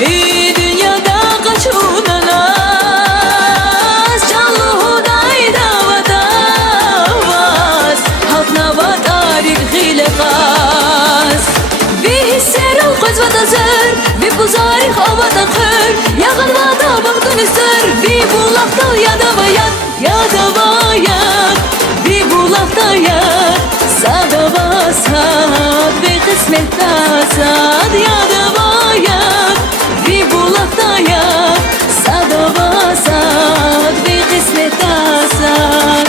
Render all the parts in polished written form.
Dünyada kaçunanas canlı huday davada vas halk nava tarihiyle kas بهالسير وخزوة زر ببوزاري خوات خير يا غنوة بغضن السر ببولغتا يا دوايات يا دوايات ببولغتا يا سادة باسات بقسمة تاسات يا دوايات ببولغتا يا سادة باسات بقسمة تاسات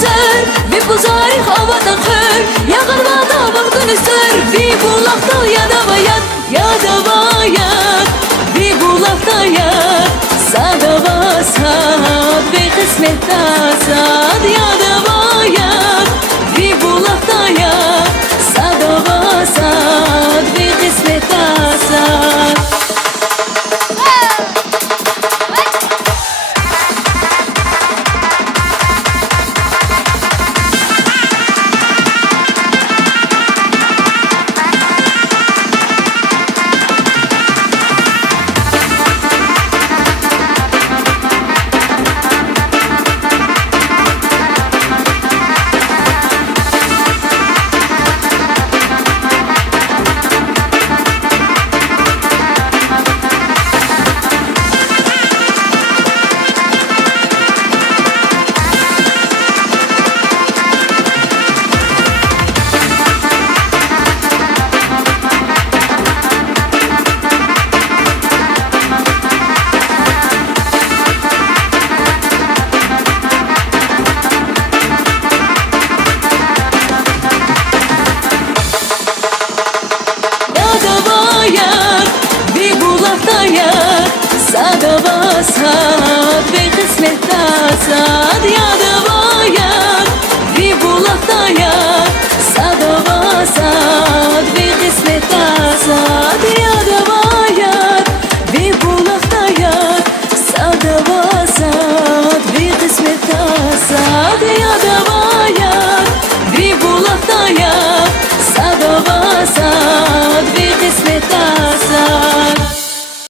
زر ببوزاري خوات خير يا غنوة بغضن السر ببولغتا يا دوايات يا دوايات ببولغتا يا سادة باسات بقسمة تاسات يا دوايات ببولغتا يا سادة باسات بقسمة تاسات Sada basa